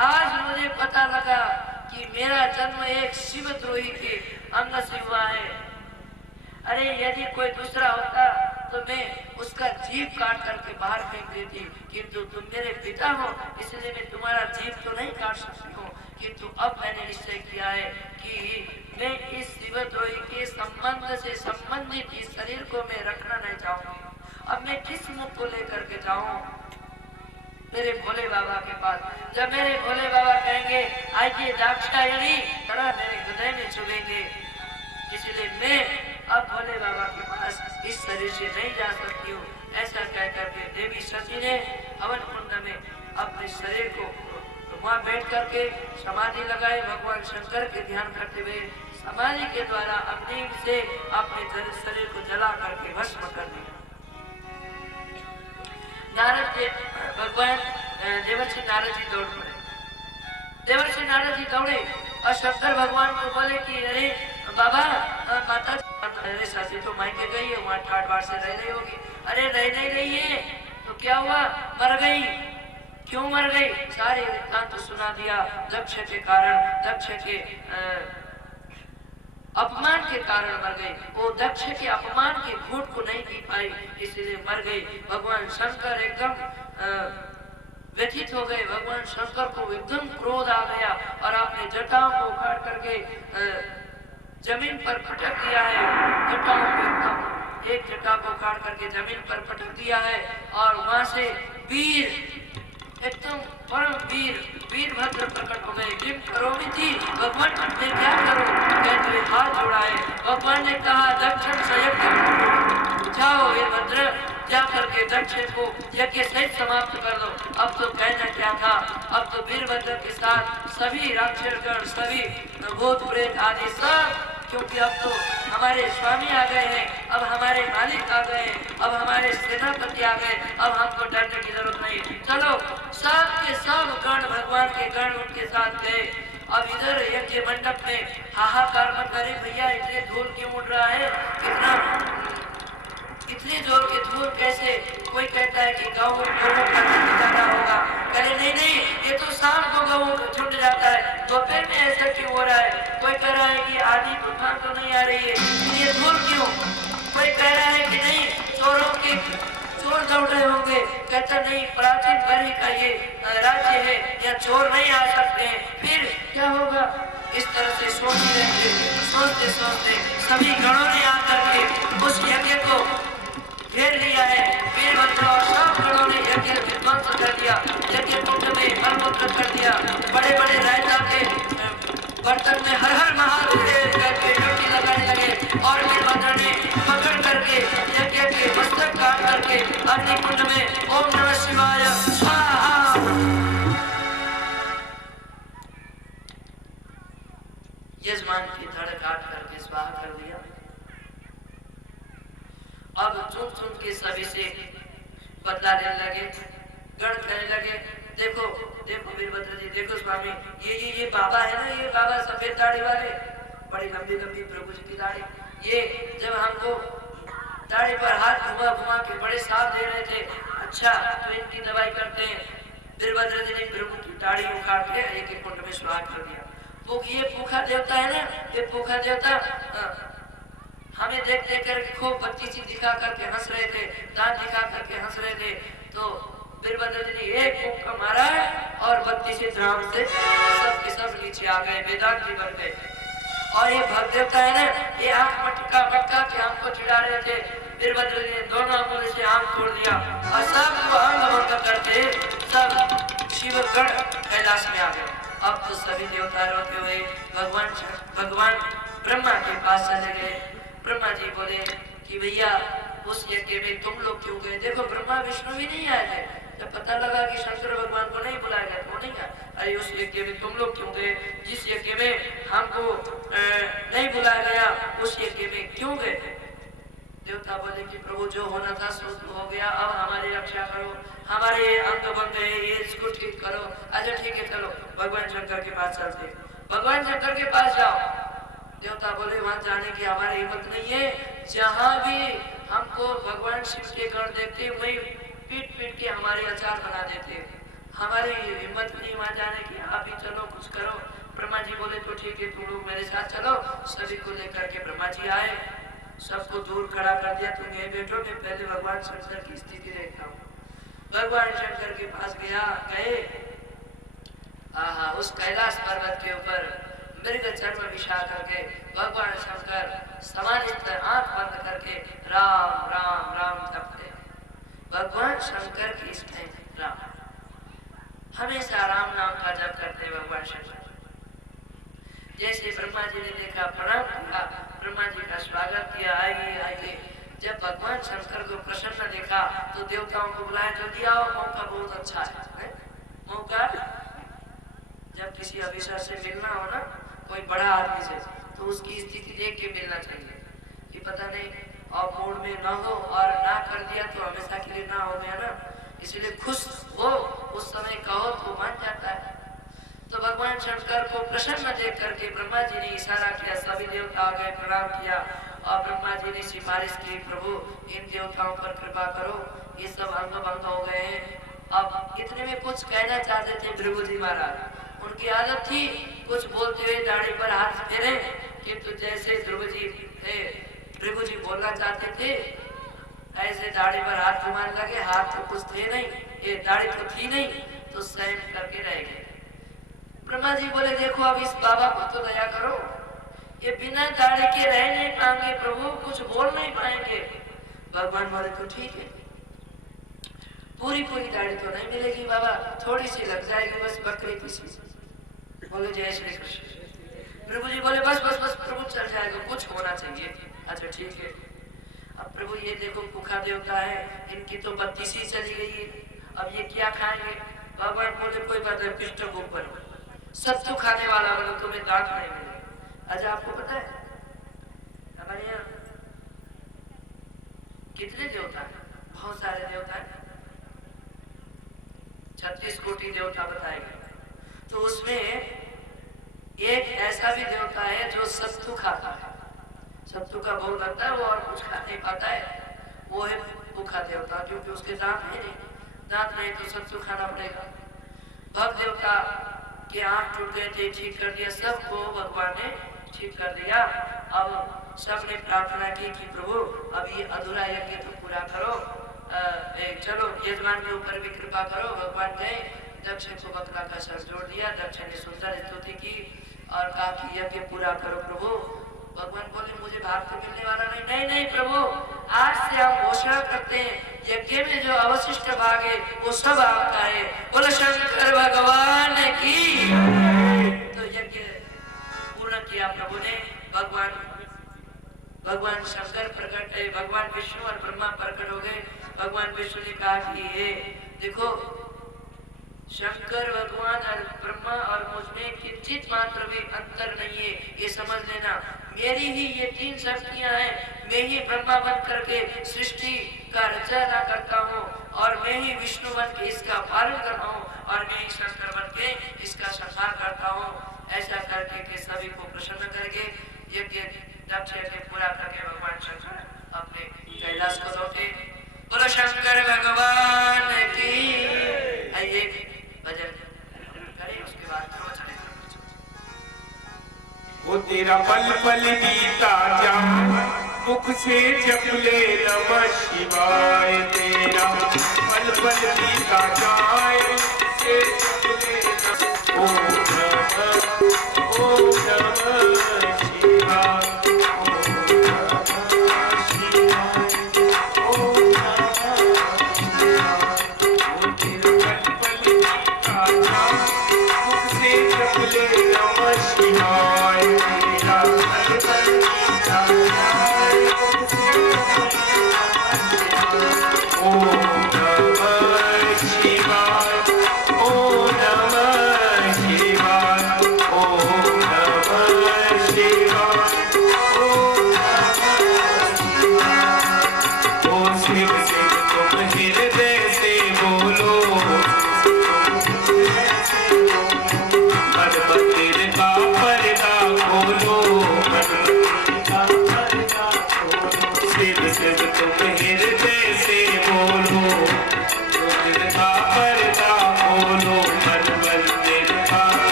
आज मुझे पता लगा कि मेरा जन्म एक शिवद्रोही के अंग से हुआ है। अरे यदि कोई दूसरा होता तो मैं उसका जीभ काट करके बाहर फेंक देती, किंतु तुम मेरे पिता हो इसलिए मैं तुम्हारा जीभ तो नहीं काट सकती हूँ। किंतु अब मैंने निश्चय किया है कि मैं इस शिवद्रोही के संबंध से संबंधित इस शरीर को मैं रखना नहीं चाहूंगी। अब मैं किस मुख को लेकर के जाऊं मेरे भोले बाबा के पास? जब मेरे भोले बाबा कहेंगे आइए दाक्षायणी, थोड़ा मेरे हृदय में चुभेंगे। इसलिए मैं अब भोले बाबा के पास इस शरीर से नहीं जा सकती हूँ। ऐसा कहकर के देवी सती ने हवन कुंड में अपने शरीर को वहाँ बैठ करके समाधि लगाए, भगवान शंकर के ध्यान करते हुए समाधि के द्वारा अग्नि से अपने शरीर को जला करके भस्म कर दिया। नारद भगवान देवर्षि नारद जी दौड़ पड़े। देवर्षि नारद जी दौड़े और शंकर भगवान को बोले कि अरे बाबा माता अरे सासी तो मायके गई है, वहाँ ठाट बाट से रह रही होगी। अरे रह नहीं रही है तो क्या हुआ? मर गई। क्यों मर गई? सारे वृत्तांत सुना दिया। दक्ष के कारण, दक्ष के अपमान के कारण मर गई। वो दक्ष के अपमान के घूंट को नहीं पी पाई, इसलिए मर गई। भगवान शंकर एकदम व्यथित हो गए। भगवान शंकर को एकदम क्रोध आ गया और अपने जटाओं को उखाड़ करके जमीन पर पटक दिया है। जटाओं को एकदम एक जटा को उखाड़ करके जमीन पर पटक दिया है और वहां से वीर एकदम परम वीरभद्र प्रकट हो गए। जिम करोमी थी भगवान ने क्या करो कहते हुए हाथ जोड़ा है। भगवान ने कहा दक्षिण संयज्ञ जाओ वीरभद्र, जा करके दक्ष को यज्ञ सहित समाप्त कर दो। अब तो कहना क्या था, अब तो वीरभद्र के साथ सभी राक्षसगण, सभी भूत प्रेत आदि सब, क्योंकि अब तो हमारे स्वामी आ गए हैं, अब हमारे मालिक आ गए, अब हमारे सेनापति आ गए, अब हमको डरने की जरूरत नहीं। चलो सब के सब गण, भगवान के गण उनके साथ गए। अब इधर यज्ञ मंडप में हाहाकार मत करे भैया, इतने धूल क्यों उड़ रहा है, इतने जोर के धूल कैसे? कोई कहता है कि गाँव का ज्यादा होगा, कहे नहीं ये तो शाम को गाँव छूट जाता है, दोपहर में ऐसा क्यों हो रहा है? कोई कह रहा है कि आधी तूफान तो नहीं आ रही है, ये धूल क्यों? कोई कह रहा है कि नहीं चोर दौड़ रहे होंगे, कहता नहीं प्राचीन बरी का ये राज्य है, या चोर नहीं आ सकते हैं, फिर क्या होगा? इस तरह से सोचते सभी गणों ने आकर के उस यज्ञ को घेर लिया है। वीरभद्र और सब गणों ने यज्ञ विध्वंस कर दिया, यज्ञ कुंड में मलमूत्र कर दिया। बड़े बड़े रायता के बर्तन में हर हर महादेव करके डुबकी लगाने लगे और वीरभद्र ने पकड़ करके यज्ञ के मस्तक काट करके अग्नि कुंड में ओम नमः शिवाय स्वाहा यजमान की धड़ काट करके स्वाहा कर दिया। अब चुन के सभी से बदला लेने लगे। गण कहने लगे देखो वीरभद्र जी, देखो स्वामी, ये बाबा है ना, ये बाबा सफेद दाढ़ी वाले, बड़ी लंबी प्रभु जी की दाढ़ी, ये जब हमको दाढ़ी पर हाथ घुमा के बड़े साफ दे रहे थे, अच्छा तो इनकी दवाई करते हैं। वीरभद्र जी ने प्रभु की दाढ़ी उखाड़ के एक कुंड में स्वाहा कर दिया। ये भूखा देवता है ना, ये भूखा देवता हमें देख कर खूब बत्ती सी दिखा करके हंस रहे थे, दांत दिखा करके हंस रहे थे। तो वीरभद्र जी ने एक फूंक का मारा और बत्ती से ध्यान से सब के सब नीचे आ गए, वेदांती बन गए। और ये भक्त देवता है ना, ये आंख मटका के हमको चिढ़ा रहे थे। वीरभद्र जी ने दोनों अंगुली से आंख तोड़ दिया और सबको अंग भंग करते सब शिवगण कैलाश में आ गए। अब तो सभी देवता रोते हुए भगवान ब्रह्मा के पास चले गए। ब्रह्मा जी बोले कि भैया उस यज्ञ में तुम लोग क्यों गए? देखो ब्रह्मा विष्णु भी नहीं आए थे। जब पता लगा कि शंकर भगवान को नहीं बुलाया गया तो नहीं आया। अरे उस यज्ञ में तुम लोग क्यों गए? जिस यज्ञ में हमको नहीं बुलाया गया उस यज्ञ में क्यों गए? देवता बोले कि प्रभु जो होना था सो हो गया, अब हमारी रक्षा करो, हमारे अंग बंद है, ये इसको ठीक करो। अच्छा ठीक है चलो भगवान शंकर के पास चलते। भगवान शंकर के पास जाओ। देवता बोले वहां जाने की हमारी हिम्मत नहीं है। जहां भी हमको भगवान शिव के गण देखते वही पीट के हमारे अचार बना देते, हमारी हिम्मत नहीं वहां जाने की, आप ही चलो कुछ करो। ब्रह्मा जी बोले तो ठीक है, तुम लोग मेरे साथ चलो। सभी को लेकर के ब्रह्मा जी आए, सबको दूर खड़ा कर दिया, तुम यहीं बैठो, मैं पहले भगवान शंकर की स्थिति देखता हूँ। भगवान शंकर के पास गए। उस कैलाश पर्वत के ऊपर मृग चर्म बिछा करके भगवान शंकर समाधित आंख बंद करके राम राम राम जपते। भगवान शंकर की स्थिति राम, हमेशा राम नाम का जप करते भगवान शंकर। जैसे ब्रह्मा जी ने देखा, प्रणाम किया, ब्रह्मा जी का स्वागत किया, आइए आइए। जब भगवान शंकर को प्रसन्न देखा तो देवताओं को बुलाया, जल्दी आओ, मौका बहुत अच्छा है। मौका जब किसी अफसर से मिलना हो ना, कोई बड़ा आदमी से, तो उसकी स्थिति देख के मिलना चाहिए कि पता नहीं और मूड में ना हो और ना कर दिया तो हमेशा के लिए ना हो गया ना, इसलिए खुश हो उस समय कहो तो मान जाता है। तो भगवान शंकर को प्रसन्न देख करके ब्रह्मा जी ने इशारा किया, सभी देवता आ गए, प्रणाम किया और ब्रह्मा जी ने सिफारिश की, प्रभु इन देवताओं पर कृपा करो, ये सब अंग भंग हो गए हैं। अब इतने में कुछ कहना चाहते थे भृगु जी महाराज, उनकी आदत थी कुछ बोलते हुए दाढ़ी पर हाथ फेरे, किंतु जैसे भृगु जी बोलना चाहते थे ऐसे दाढ़ी पर हाथ घुमाने लगे। हाथ तो कुछ थे नहीं, ये दाढ़ी तो थी नहीं, तो सहन करके रह गए। ब्रह्मा जी बोले, देखो अब इस बाबा को तो दया करो, ये बिना दाढ़ी के रह नहीं पाएंगे प्रभु, कुछ बोल नहीं पाएंगे। भगवान बोले तो ठीक है, पूरी दाढ़ी तो नहीं मिलेगी बाबा, थोड़ी सी लग जाएगी, बस बकरी किसी। बोले जय श्री कृष्ण। प्रभु जी बोले बस बस बस प्रभु चल जाएगा, कुछ होना चाहिए। अच्छा ठीक है। अब प्रभु ये देखो भूखा देवता है, इनकी तो 32 चली गई है, अब ये क्या खाएंगे। भगवान बोले कोई बात नहीं, पिष्ट भूख बनो, सत्तू खाने वाला बनो, तुम्हें दांत नहीं मिलेगा। अच्छा आपको पता है हमारे यहाँ कितने देवता है? बहुत सारे देवता है, 36 कोटि देवता बताए गए। तो उसमें एक ऐसा भी देवता है जो सत्तू खाता है, सत्तू का भोग लगता है, वो और कुछ खा नहीं पाता है, वो है भूखा देवता, क्योंकि उसके दांत है नहीं, दांत नहीं तो सत्तू खाना पड़ेगा। भक्त देवता के आंख टूट गए थे, ठीक कर दिया, सबको भगवान ने ठीक कर दिया। अब सबने प्रार्थना की कि प्रभु अब ये अधूरा यज्ञ तो पूरा करो, चलो यजमान के ऊपर भी कृपा करो। भगवान गए, दक्ष को बकरा का सर जोड़ दिया, दक्ष ने सुंदर स्तुति की और कहा कि यज्ञ पूरा करो प्रभु। भगवान बोले मुझे भाग तो मिलने वाला नहीं। नहीं नहीं प्रभु, आज से हम घोषणा करते हैं यज्ञ में जो अवशिष्ट भाग है वो सब आपका है। बोले शंकर भगवान की। तो यज्ञ पूर्ण किया प्रभु ने। भगवान शंकर प्रकट है, भगवान विष्णु और ब्रह्मा प्रकट हो गए। भगवान विष्णु ने कहा कि ये देखो शंकर भगवान और ब्रह्मा और मुझमें किंचित मात्र भी अंतर नहीं है, ये समझ लेना। मेरी ही ये 3 शक्तियां हैं, मैं ही ब्रह्मा बन करके सृष्टि का रचना करता हूँ और मैं ही विष्णु बन के इसका पालन करता हूँ और मैं ही शंकर बन के इसका संहार करता हूँ। ऐसा करके के सभी को प्रसन्न करके यज्ञ दक्ष यज्ञ पूरा करके भगवान शंकर अपने कैलाश को लौटे। बोलो शंकर भगवान की। आइए भजन करें, उसके बाद वो तेरा पल पल बीता जा, मुख से जप ले नमः शिवाय। तेरा पल पल बीता जाए, से जप ले ओम नमः शिवाय। Shiva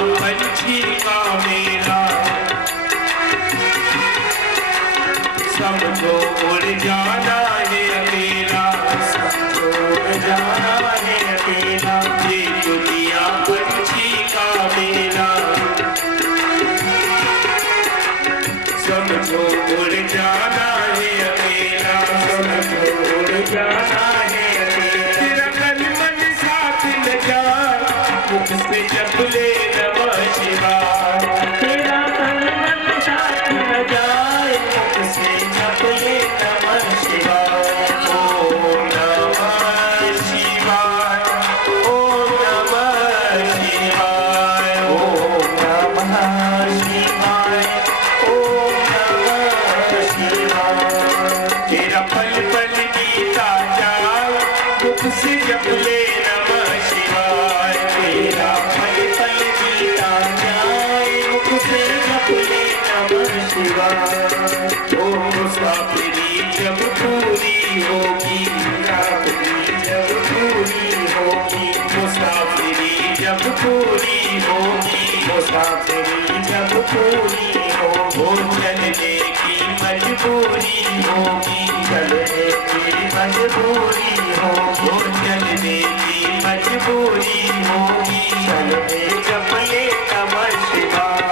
पंछी का मेला, समझो उड़ जाना है अकेला, समझो उड़ जाना है अकेला। ये दुनिया पंछी का मेला, समझो उड़ जाना है अकेला, समझो उड़ जाना है अकेला। तेरा तन मन साथ न जाए, मुख से जप ले नमः शिवाय। तेरा तन मन साथ न जाए, मुख से जप ले नमः शिवाय। ओम नमः शिवाय, ओम नमः शिवाय, ओम नमः शिवाय, ओम नमः शिवाय। तेरा पल पल बीता जाए, मुख से जप ले नमः शिवाय। तेरा पल पल बीता जाए, मुख से जप ले नमः शिवाय। ओ मुसाफिरी जब पूरी होगी, मुसाफिरी जब पूरी होगी, मुसाफिरी जब पूरी होगी, मुसाफिरी जब पूरी होगी, वो चलने की मजबूरी होगी, चलने की मजबूरी होगी, वो चलने की मजबूरी होगी। चलने जप ले नमः शिवाय।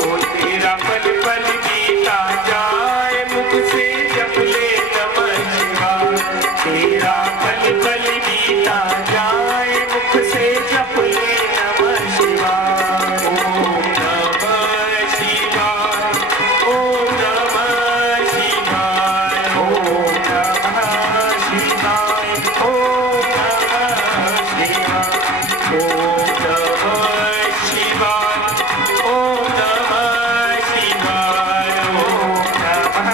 ओ तेरा पल पल बीता जाए, मुख से जप ले नमः शिवाय। तेरा पल पल बीता जाए, मुख से जप ले नमः शिवाय। ओम नमः शिवाय, ओम नमः शिवाय, ओम नमः शिवाय, ओम नमः शिवाय। ओम नमः शिवाय, ओम नमः शिवाय, ओम नमः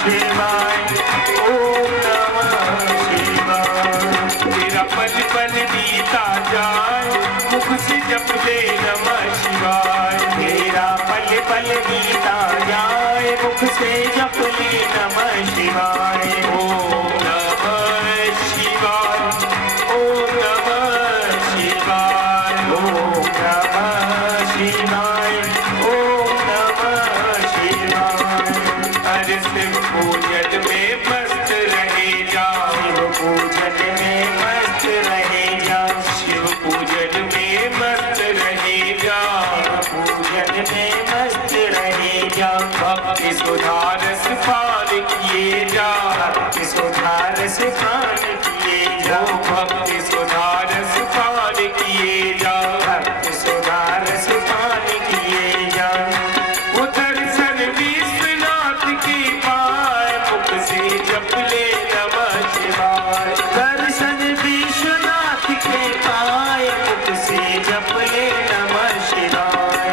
शिवाय, ओम नमः शिवाय। तेरा पल पल बीता जाए, मुख से जप ले नमः शिवाय। तेरा पल पल बीता जाए, मुख से जप ले नमः शिवाय। ओम नमः शिवाय, ओम नमः शिवाय, ओम नमः शिवाय, ओम नमः शिवाय। हर शिव पूजन में मस्त रहे जा, शिव पूजन में मस्त रहे जा, शिव पूजन में मस्त रहे जा, पूजन में मस्त रहे जा। भक्ति सुधारस पान किए जा, भक्ति सुधार से पान किए जा, भक्ति सुधारस पान किए जा। भक्ति सुधार से पान किए जा। वो दर्शन विश्वनाथ की पाए, मुख से जप ले नमः शिवाय। दर्शन विश्वनाथ के पाए, मुख से जप ले नमः शिवाय।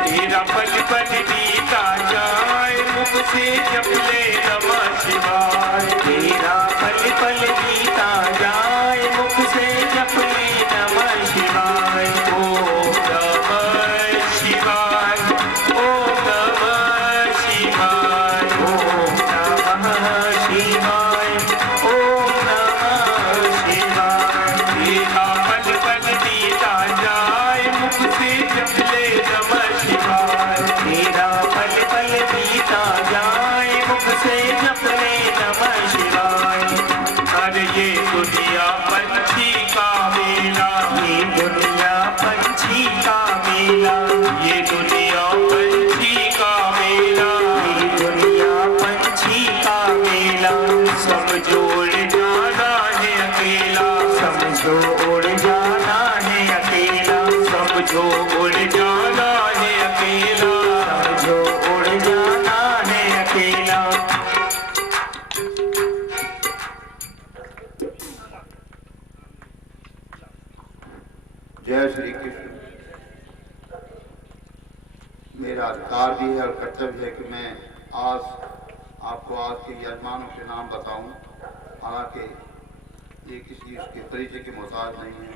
तेरा पल पल बीता जाए, मुख से जप ले नमः शिवाय। तेरा पल पल बीता जाए, मुख से जप ले नमः शिवाय। ओम नमः शिवाय, ओम नमः शिवाय, ओम नमः शिवाय, ओम नमः शिवाय। तेरा पल पल बीता जाए, मुख से जप ले नमः शिवाय। तेरा पल पल बीता जाए, मुख से जप ले नमः शिवाय। अरे ये दुनिया पंछी का मेला, ये दुनिया पंछी का मेला, ये दुनिया पंछी का मेला, ये दुनिया पंछी का मेला। समझो उड़ जाना है अकेला, समझो उड़ जाना है अकेला, समझो उड़ जाना है अकेला। समझो उड़ जाना है अकेला। जय श्री कृष्ण। मेरा अधिकार भी है और कर्तव्य है कि मैं आज आपको आज के यजमानों के नाम बताऊं, हालांकि ये किसी उसके परिचय के मोहताज नहीं है।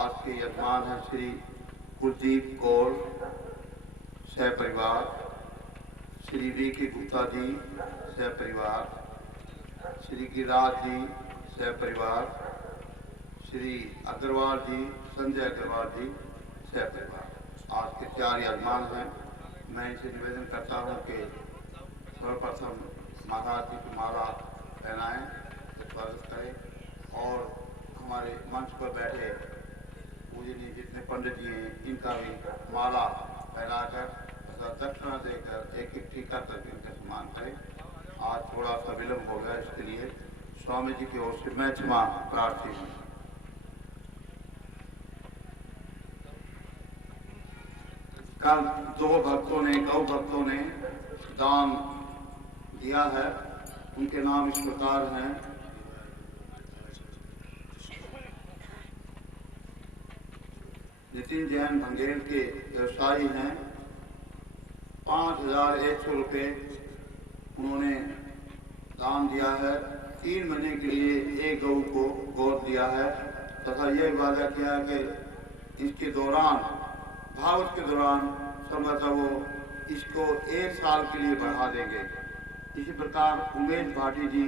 आज के यजमान हैं श्री कुलदीप कौर सह परिवार, श्री वी के गुप्ता जी सह परिवार, श्री गिरिराज जी सह परिवार, श्री अग्रवाल जी संजय अग्रवाल जी सह परिवार। आज के 4 यजमान हैं। मैं इनसे निवेदन करता हूँ कि सर्वप्रथम महाराज जी की माला पहनाएं, स्वागत करें और हमारे मंच पर बैठे पूजनीय जितने पंडित जी हैं इनका भी माला पहनाकर तथा दक्षिणा देकर एक एक टीका करके इनका सम्मान करें। आज थोड़ा सा विलम्ब हो गया, इसके लिए स्वामी जी की ओर से मैं क्षमा प्रार्थी हूँ। कल 2 भक्तों ने गौ भक्तों ने दान दिया है, उनके नाम इस प्रकार हैं। नितिन जैन भंगेल के व्यवसायी हैं। 5100 रुपये उन्होंने दान दिया है। 3 महीने के लिए एक गऊ को गोद दिया है तथा यह वादा किया कि इसके दौरान भागवत के दौरान संभवतः वो इसको 1 साल के लिए बढ़ा देंगे। इसी प्रकार उमेश भाटी जी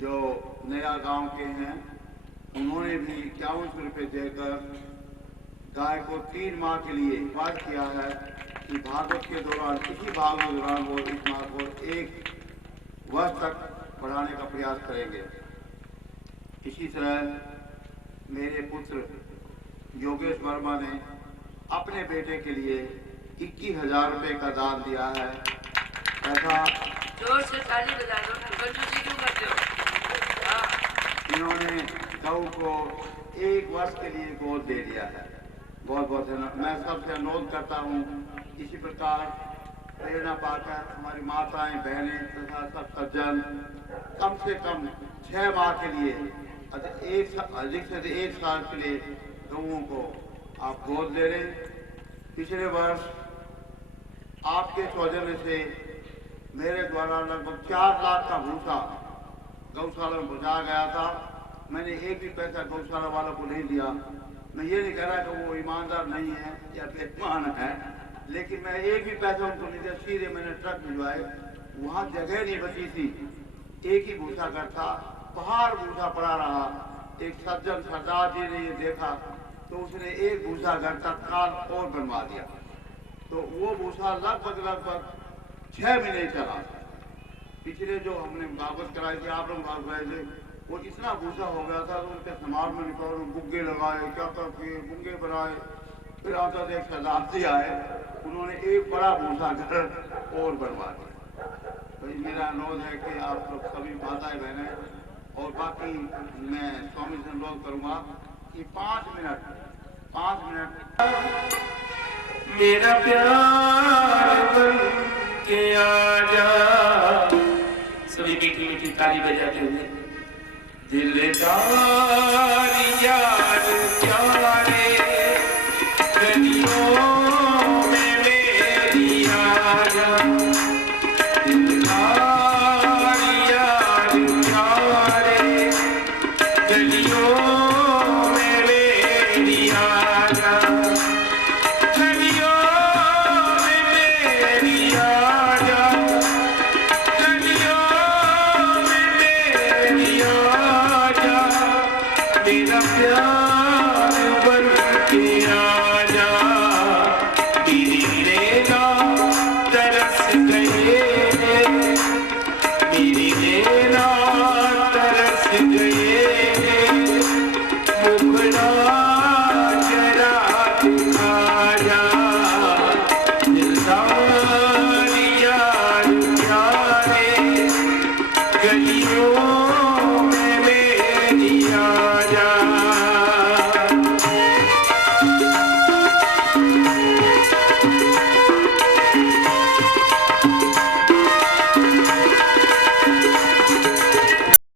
जो नया गांव के हैं, उन्होंने भी 5100 रुपये देकर गाय को 3 माह के लिए वादा किया है कि भागवत के दौरान इसी भाग के दौरान वो इस माह को 1 वर्ष तक बढ़ाने का प्रयास करेंगे। इसी तरह मेरे पुत्र योगेश वर्मा ने अपने बेटे के लिए 21,000 रुपये का दान दिया है तथा जोर से ताली बजा दो, कंजूसी क्यों करते हो? हाँ। इन्होंने गऊ को 1 वर्ष के लिए गोद दे दिया है। बहुत बहुत धन्यवाद। मैं सबसे अनुरोध करता हूँ इसी प्रकार प्रेरणा पाकर हमारी माताएं बहनें तथा सब सज्जन कम से कम 6 माह के लिए अधिक से 1 साल के लिए गऊओं को आप गोद ले लें। पिछले वर्ष आपके सौजन्य से मेरे द्वारा लगभग 4 लाख का भूसा गौशाला में पहुँचाया गया था। मैंने एक भी पैसा गौशाला वालों को नहीं दिया। मैं ये नहीं कह रहा कि वो ईमानदार नहीं है या बेईमान है, लेकिन मैं एक भी पैसा उनको नहीं दिया। सीधे मैंने ट्रक भिजवाए, वहाँ जगह नहीं बची थी। एक ही भूसा घर था, पहाड़ भूसा पड़ा रहा। एक सज्जन सरदार जी ने ये देखा तो उसने एक भूसा घर तत्काल और बनवा दिया। तो वो भूसा लगभग 6 महीने चला। पिछले जो हमने भागवत कराई थी, आप लोग भागवत कराए थे, वो इतना भूसा हो गया था तो उनके समाज में निकाल बुग्गे लगाए, क्या करके बुग्गे बनाए। फिर आता एक सरदार जी आए, उन्होंने एक बड़ा भूसा घर और बनवा दिया। तो मेरा अनुरोध है कि आप लोग सभी माताएं बहनें और बाकी मैं स्वामी से अनुरोध करूँगा कि 5 मिनट मेरा प्यार बन के आजा। सभी मीठी मीठी ताली बजाते हुए दिलदार यार प्यारे गलियों में मेरी आजा। दिलदार यार प्यारे गलियों में मेरी आजा। गलियों में मेरी आजा। गलियों में मेरी आजा। मेरा प्यार बन के आ